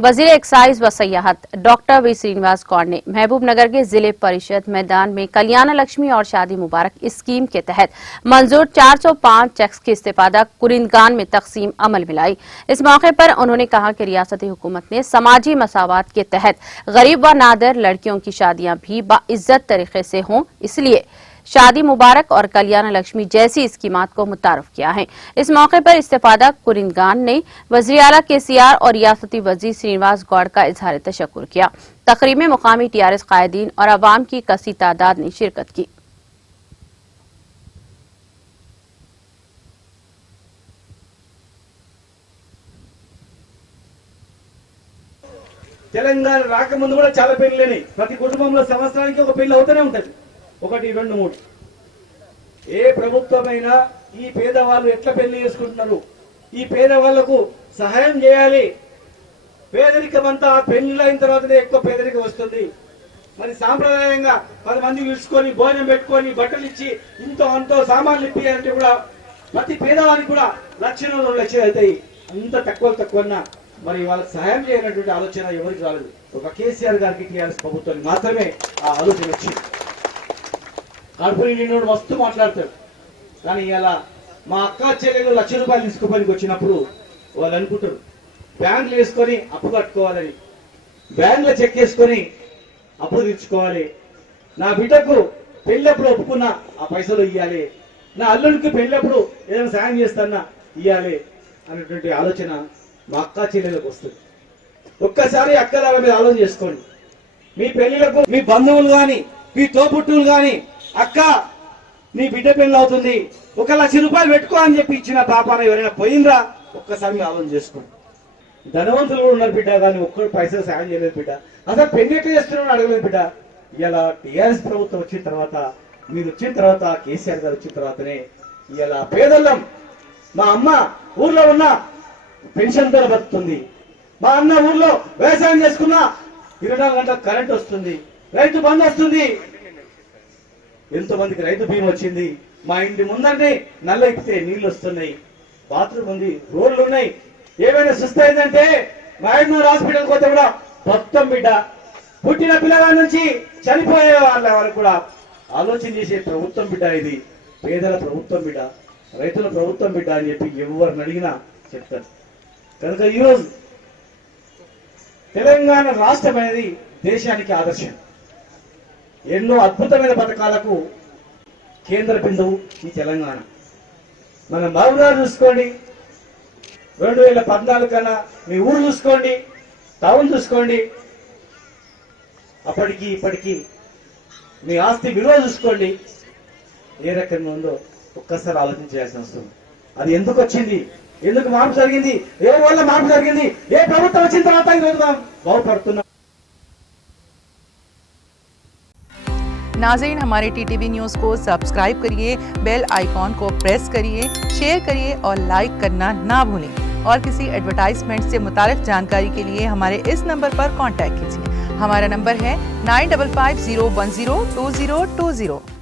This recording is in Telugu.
वजीर एक्साइज व सयाहत डॉक्टर वी श्रीनिवास गौड़ ने महबूब नगर के जिले परिषद मैदान में कल्याण लक्ष्मी और शादी मुबारक स्कीम के तहत मंजूर 405 चेक्स की इस्तेफादा कुरिंदगान में तकसीम अमल में लाई। इस मौके पर उन्होंने कहा कि रियासती हुकूमत ने समाजी मसावात के तहत गरीब व नादर लड़कियों की शादियां भी बाइज्जत तरीके से हों, इसलिए शादी मुबारक और कल्याण लक्ष्मी जैसी स्कीमात को मुतारफ किया है। इस मौके पर इस्तेफादा कुरिंदगान ने वज़ीर आला केसीआर और रियासती वज़ीर श्रीनिवास गौड़ का इजहार तशक्कुर किया। तकरीब में मुकामी टीआरएस कायदीन और अवाम की कसी तादाद ने शिरकत की। తెలంగాణ రాకముందు కూడా చాలా పెళ్లిలేని ప్రతి కుటుంబంలో సంవత్సరానికి ఒక పెళ్లి అవుతూనే ఉంటది, 1, 2, 3. ఏ ప్రభుత్వమైనా ఈ పేదవాళ్ళు ఎట్లా పెళ్లి చేసుకుంటున్నారు, ఈ పేదవాళ్లకు సహాయం చేయాలి. పేదరికం అంతా పెళ్లి అయిన తర్వాతనే ఎక్కువ పేదరికం వస్తుంది. మరి సాంప్రదాయంగా 10 మంది పిలుచుకొని భోజనం పెట్టుకొని బట్టలు ఇచ్చి ఇంతో అంతో సామాన్లు ఇప్పియాలంటే కూడా ప్రతి పేదవానికి కూడా 1 లక్ష 2 లక్షలు అవుతాయి. అంత తక్కువన్నా మరి వాళ్ళకి సహాయం చేయనటువంటి ఆలోచన ఎవరికి రాలేదు. ఒక కేసీఆర్ గారికి టీఆర్ఎస్ ప్రభుత్వానికి మాత్రమే ఆ ఆలోచన వచ్చింది. కడుపుని నిండు వస్తూ మాట్లాడతాడు, కానీ ఇలా మా అక్క చెల్లెలు 1 లక్ష రూపాయలు తీసుకోపనికి వచ్చినప్పుడు వాళ్ళు అనుకుంటారు బ్యాంకులు వేసుకొని అప్పు కట్టుకోవాలని, బ్యాంకులో చెక్ వేసుకొని అప్పు తీర్చుకోవాలి, నా బిడ్డకు పెళ్ళప్పుడు ఒప్పుకున్నా ఆ పైసలు ఇవ్వాలి, నా అల్లుడికి పెళ్ళప్పుడు ఏదైనా సాయం చేస్తానా ఇవ్వాలి అనేటువంటి ఆలోచన మా అక్క చెల్లెలకు వస్తుంది. ఒక్కసారి అక్కదాల మీద ఆలోచన చేసుకోండి. మీ పెళ్లిలకు మీ బంధువులు గాని మీ తోబుట్టువులు గాని అక్క నీ బిడ్డ పెళ్లి అవుతుంది 1 లక్ష రూపాయలు పెట్టుకో అని చెప్పి ఇచ్చిన పాపాన ఎవరైనా పోయిందా ఒక్కసారి మీరు ఆలోచన చేసుకోండి. ధనవంతులు కూడా ఉన్నారు బిడ్డ, కానీ ఒక్కరు పైసలు సాయం చేయలేదు బిడ్డ, అసలు పెళ్లి ఎట్లా చేస్తున్నాడు అడగలేదు బిడ్డ. ఇలా టీఆర్ఎస్ ప్రభుత్వం వచ్చిన తర్వాత, మీరు వచ్చిన తర్వాత, కేసీఆర్ గారు వచ్చిన తర్వాతనే ఇలా పేదలం. మా అమ్మ ఊర్లో ఉన్న పెన్షన్ ధర బతుకుతుంది, మా అన్న ఊర్లో వ్యవసాయం చేసుకున్నా 24 గంటల కరెంట్ వస్తుంది, రైతు బంధు వస్తుంది, ఎంతో మందికి రైతు బీమా వచ్చింది, మా ఇంటి ముందరనే నల్ల ఎక్కితే నీళ్లు వస్తున్నాయి, బాత్రూమ్ ఉంది, రోడ్లు ఉన్నాయి. ఏమైనా సుస్థ అయిందంటే మహబూబ్ హాస్పిటల్ పోతే కూడా మొత్తం బిడ్డ పుట్టిన పిల్లగాడి నుంచి చనిపోయే వాళ్ళ వరకు కూడా ఆలోచన చేసే ప్రభుత్వం బిడ్డ. ఇది పేదల ప్రభుత్వం బిడ్డ, రైతుల ప్రభుత్వం బిడ్డ అని చెప్పి ఎవరిని అడిగినా చెప్తారు. కనుక ఈరోజు తెలంగాణ రాష్ట్రం అనేది దేశానికి ఆదర్శం. ఎన్నో అద్భుతమైన పథకాలకు కేంద్ర బిందువు ఈ తెలంగాణ. మన మహబూబ్నగర్ చూసుకోండి, 2014 కన్నా మీ ఊరు చూసుకోండి, టౌన్ చూసుకోండి, అప్పటికి ఇప్పటికీ మీ ఆస్తి విలువ చూసుకోండి, ఏ రకంగా ఉందో ఒక్కసారి ఆలోచించాల్సిన అవసరం. అది ఎందుకు వచ్చింది, ఎందుకు మార్పు జరిగింది, ఏ వల్ల మార్పు జరిగింది, ఏ ప్రభుత్వం వచ్చిన తర్వాత ఈరోజు మనం బాగుపడుతున్నాం. नाज़रीन, हमारे टीटीवी न्यूज़ को सब्सक्राइब करिए, बेल आइकॉन को प्रेस करिए, शेयर करिए और लाइक करना ना भूलें। और किसी एडवर्टाइजमेंट से मुताल्लिक़ जानकारी के लिए हमारे इस नंबर पर कांटेक्ट कीजिए। हमारा नंबर है 9550102020।